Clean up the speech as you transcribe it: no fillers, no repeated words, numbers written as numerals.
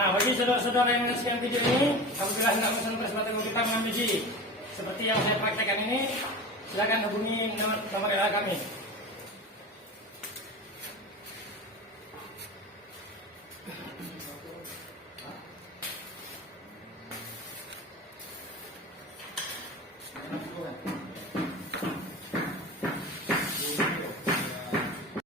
Nah, bagi saudara-saudara yang menyaksikan video ini, apabila hendak memesan persembahan kita mengambil biji seperti yang saya praktekkan ini, silakan hubungi nomor WA kami.